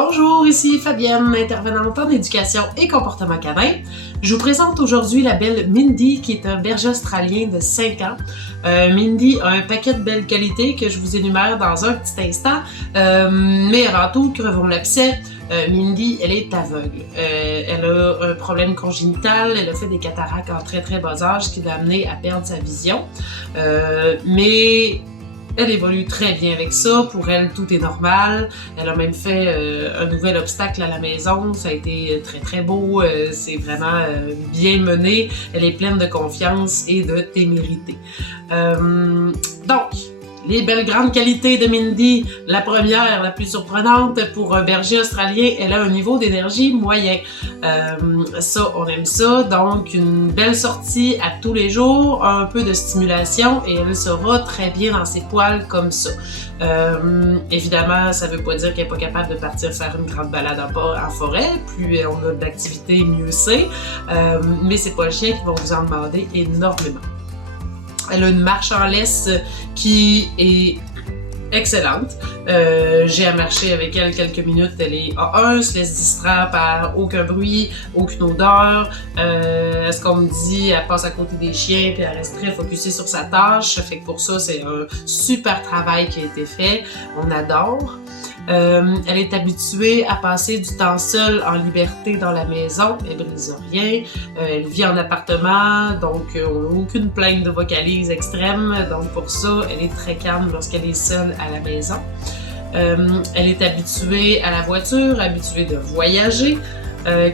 Bonjour, ici Fabienne, intervenante en éducation et comportement canin. Je vous présente aujourd'hui la belle Mindy, qui est un berger australien de 5 ans. Mindy a un paquet de belles qualités que je vous énumère dans un petit instant. Mais avant tout, crevons l'abcès. Mindy, elle est aveugle. Elle a un problème congénital, elle a fait des cataractes en très très bas âge, ce qui l'a amené à perdre sa vision. Mais elle évolue très bien avec ça. Pour elle, tout est normal. Elle a même fait un nouvel obstacle à la maison. Ça a été très très beau. C'est vraiment bien mené. Elle est pleine de confiance et de témérité. Donc, les belles grandes qualités de Mindy. La première, la plus surprenante, pour un berger australien, elle a un niveau d'énergie moyen. Ça, on aime ça. Donc, une belle sortie à tous les jours, un peu de stimulation et elle sera très bien dans ses poils comme ça. Évidemment, ça veut pas dire qu'elle n'est pas capable de partir faire une grande balade en forêt. Plus on a d'activités, mieux c'est. Mais c'est pas le chien qui va vous en demander énormément. Elle a une marche en laisse qui est excellente. J'ai à marcher avec elle quelques minutes. Elle est A1, se laisse distraire par aucun bruit, aucune odeur. Ce qu'on me dit, elle passe à côté des chiens puis elle reste très focusée sur sa tâche. Fait que pour ça, c'est un super travail qui a été fait. On adore. Elle est habituée à passer du temps seule en liberté dans la maison. Elle brise rien. Elle vit en appartement, donc aucune plainte de vocalise extrême. Donc pour ça, elle est très calme lorsqu'elle est seule à la maison. Elle est habituée à la voiture, habituée de voyager.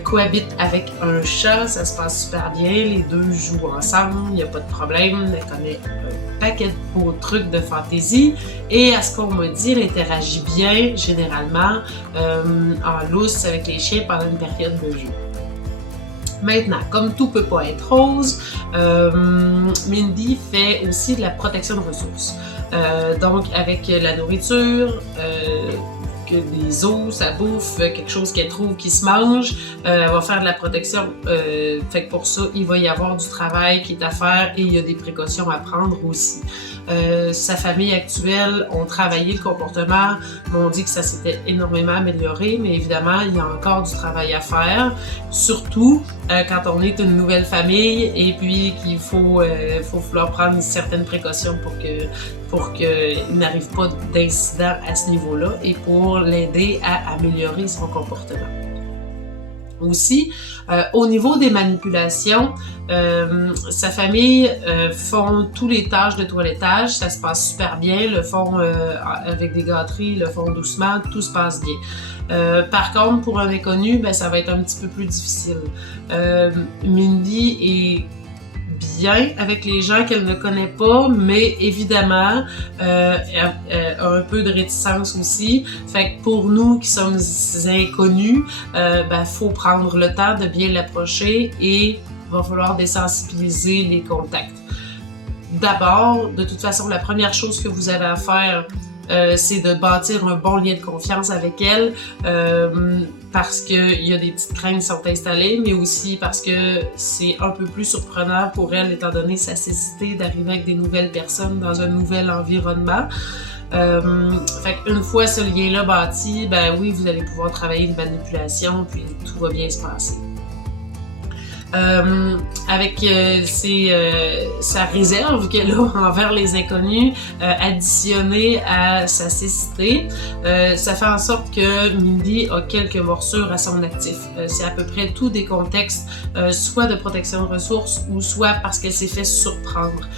Cohabite avec un chat, ça se passe super bien, les deux jouent ensemble, il n'y a pas de problème, elle connaît un paquet de beaux trucs de fantaisie et à ce qu'on m'a dit, elle interagit bien, généralement, en lousse avec les chiens pendant une période de jeu. Maintenant, comme tout peut pas être rose, Mindy fait aussi de la protection de ressources. Donc avec la nourriture, que des os, sa bouffe, quelque chose qu'elle trouve qui se mange, elle va faire de la protection. Fait que pour ça, il va y avoir du travail qui est à faire et il y a des précautions à prendre aussi. Sa famille actuelle ont travaillé le comportement, m'ont dit que ça s'était énormément amélioré, mais évidemment, il y a encore du travail à faire, surtout quand on est une nouvelle famille et puis qu'il faut falloir prendre certaines précautions pour qu'il n'arrive pas d'incident à ce niveau-là et pour l'aider à améliorer son comportement. Aussi, au niveau des manipulations, sa famille font tous les tâches de toilettage, ça se passe super bien, le font avec des gâteries, le font doucement, tout se passe bien. Par contre, pour un inconnu, ça va être un petit peu plus difficile. Mindy est bien avec les gens qu'elle ne connaît pas, mais évidemment, elle a un peu de réticence aussi. Fait que pour nous qui sommes inconnus, faut prendre le temps de bien l'approcher et il va falloir désensibiliser les contacts. D'abord, de toute façon, la première chose que vous avez à faire, c'est de bâtir un bon lien de confiance avec elle parce qu'il y a des petites craintes qui sont installées, mais aussi parce que c'est un peu plus surprenant pour elle, étant donné sa cécité d'arriver avec des nouvelles personnes dans un nouvel environnement. Fait qu'une fois ce lien-là bâti, oui, vous allez pouvoir travailler une manipulation, puis tout va bien se passer. Avec sa réserve qu'elle a envers les inconnus, additionnée à sa cécité, ça fait en sorte que Mindy a quelques morsures à son actif. C'est à peu près tous des contextes, soit de protection de ressources ou soit parce qu'elle s'est fait surprendre.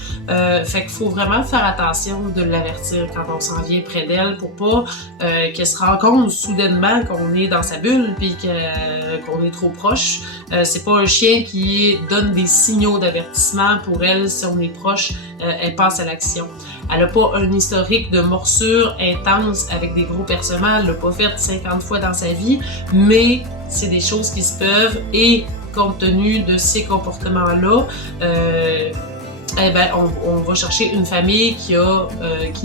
Fait qu'il faut vraiment faire attention de l'avertir quand on s'en vient près d'elle pour pas qu'elle se rende compte soudainement qu'on est dans sa bulle puis qu'on est trop proche. C'est pas un chien qui donne des signaux d'avertissement pour elle. Si on est proche, elle passe à l'action. Elle n'a pas un historique de morsure intense avec des gros percements. Elle l'a pas fait 50 fois dans sa vie, mais c'est des choses qui se peuvent et compte tenu de ces comportements-là, on va chercher une famille qui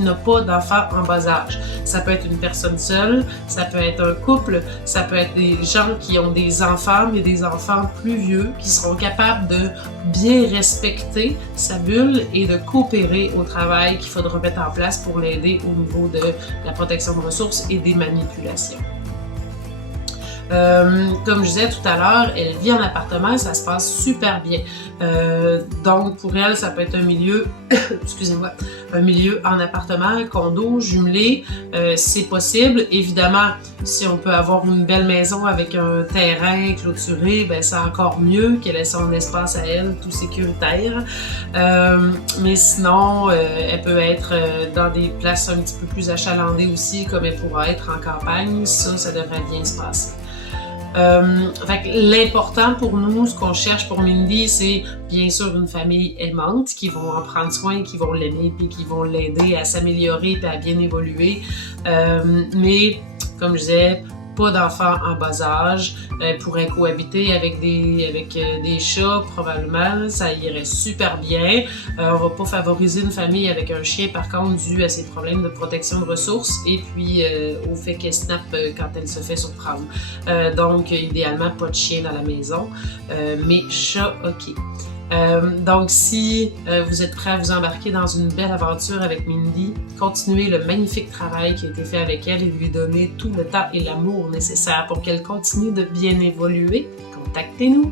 n'a pas d'enfants en bas âge. Ça peut être une personne seule, ça peut être un couple, ça peut être des gens qui ont des enfants, mais des enfants plus vieux, qui seront capables de bien respecter sa bulle et de coopérer au travail qu'il faudra mettre en place pour l'aider au niveau de la protection de ressources et des manipulations. Comme je disais tout à l'heure, elle vit en appartement et ça se passe super bien. Donc pour elle, ça peut être un milieu, excusez-moi, un milieu en appartement, condo, jumelé, c'est possible. Évidemment, si on peut avoir une belle maison avec un terrain clôturé, ben c'est encore mieux qu'elle ait son espace à elle, tout sécuritaire. Mais sinon, elle peut être dans des places un petit peu plus achalandées aussi, comme elle pourra être en campagne. Ça devrait bien se passer. Fait que l'important pour nous, ce qu'on cherche pour Mindy, c'est bien sûr une famille aimante qui vont en prendre soin, qui vont l'aimer puis qui vont l'aider à s'améliorer et à bien évoluer. Mais comme je disais, pas d'enfants en bas âge, pourrait cohabiter avec des chats probablement, ça irait super bien. On va pas favoriser une famille avec un chien par contre dû à ses problèmes de protection de ressources et puis au fait qu'elle snappe quand elle se fait surprendre. Donc idéalement pas de chien dans la maison, mais chat ok. Donc, si vous êtes prêts à vous embarquer dans une belle aventure avec Mindy, continuez le magnifique travail qui a été fait avec elle et lui donner tout le temps et l'amour nécessaire pour qu'elle continue de bien évoluer. Contactez-nous!